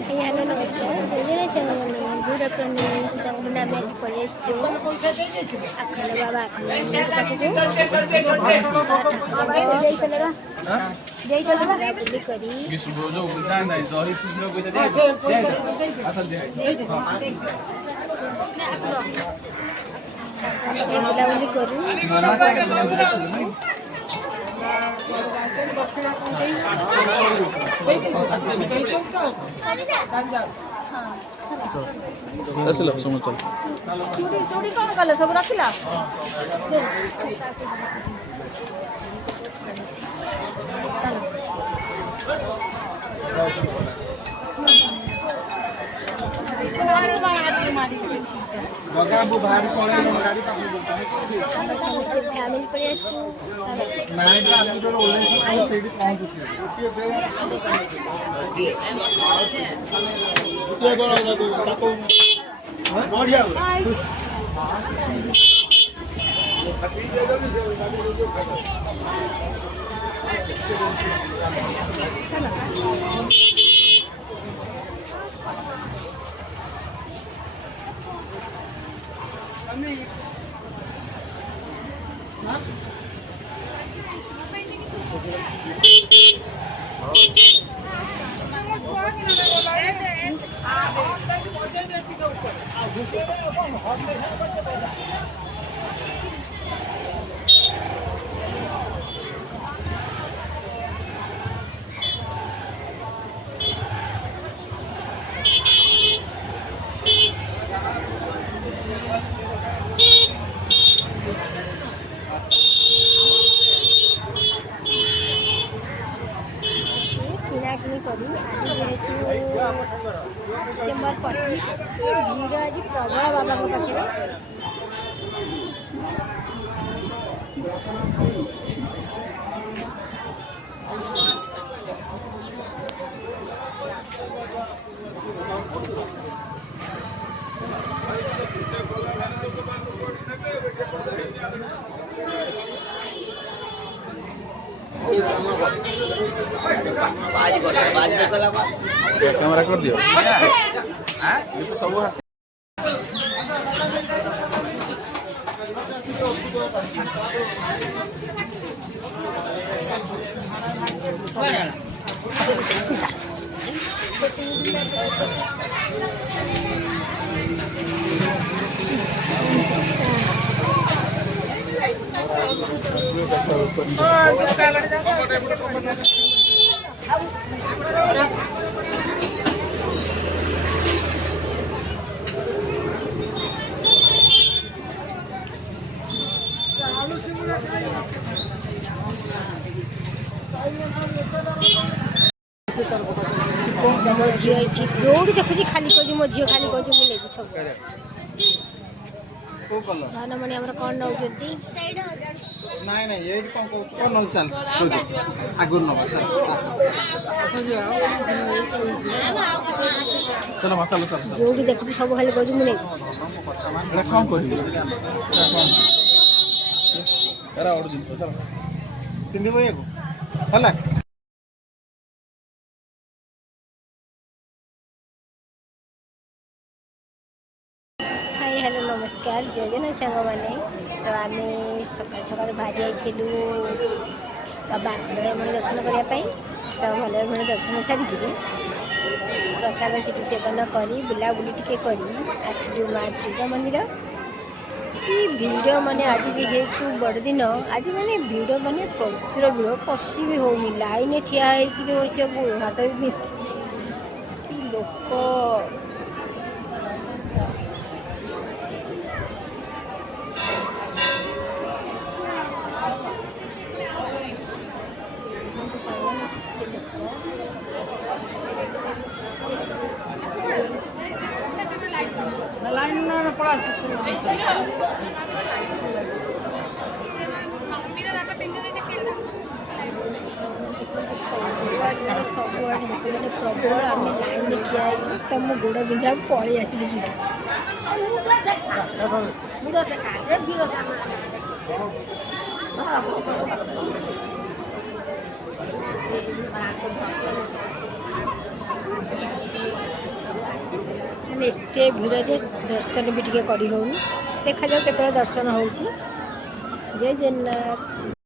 Hello नमस्कार जोजरा good afternoon संगमने आम आज पलि आखंड बाबा आखंड बुलाबुली करूँ ଆସିଲ ସମସ୍ତ ଚୁଡ଼ି କଣ କଲେ ସବୁ ରଖିଲା ବାବୁ ବାହାରି ପଳେଇ ଗାଡ଼ି ଫ୍ୟାମିଲି ପଳେଇ ଆସିଛୁ ନାଇଁ ଆମେ ଯୋଉ ଓହ୍ଲେଇଛୁ ସେଇଠି ପହଞ୍ଚୁଛୁ ବଢିଆ किनाकिनी करी आज जेहेतु डिसेम्बर 25 भीड़ आज प्रबल बाबा पाखे कैमरा कर दियो ये तो सब मो झी जोड़ी देखुची खाली कह मो झी खाली कह मुझे सब धनमणि आम कौन नौ ନାଇଁ ନାଇଁ ଏଇଠି କଣ କହୁଛୁ କଣ ନହେଲେ ଚାଲ ଆଗରୁ ନବା ଚାଲ चलो मसाला चल जोड़ी देखुची सब खाली कह मुझे कौन कहिबो एरा और दिन चलो ପିନ୍ଧିବ ଏକୁ ହେଲା हाय हेलो नमस्कार जोजना सांग मैंने तो आम सकाल सकाल बाहरी आईलु बाबा आखंड दर्शन करने तो भल भाई दर्शन सारिक प्रसाद से सेवन कर बुलाबुली टी आसलु माँ दुर्गा मंदिर कि भीड़ माने आज जेहेतु बड़ दिन आज माने भीड़ माने प्रचुर भीड़ पशि भी होनी लाइन ठिया हो हाथ भी लोक सबुआड़े लोक मैंने प्रबल आम लाइन में ठिया तो मो गोड़ बिंधा पलि आसली सुट ମାନେ ଏତେ ଭିଡ଼ ଯେ ଦର୍ଶନ ବି ଟିକେ କରି ହେଉନି। ଦେଖାଯାଉ କେତେବେଳେ ଦର୍ଶନ ହେଉଛି। ଜୟ ଜଗନ୍ନାଥ।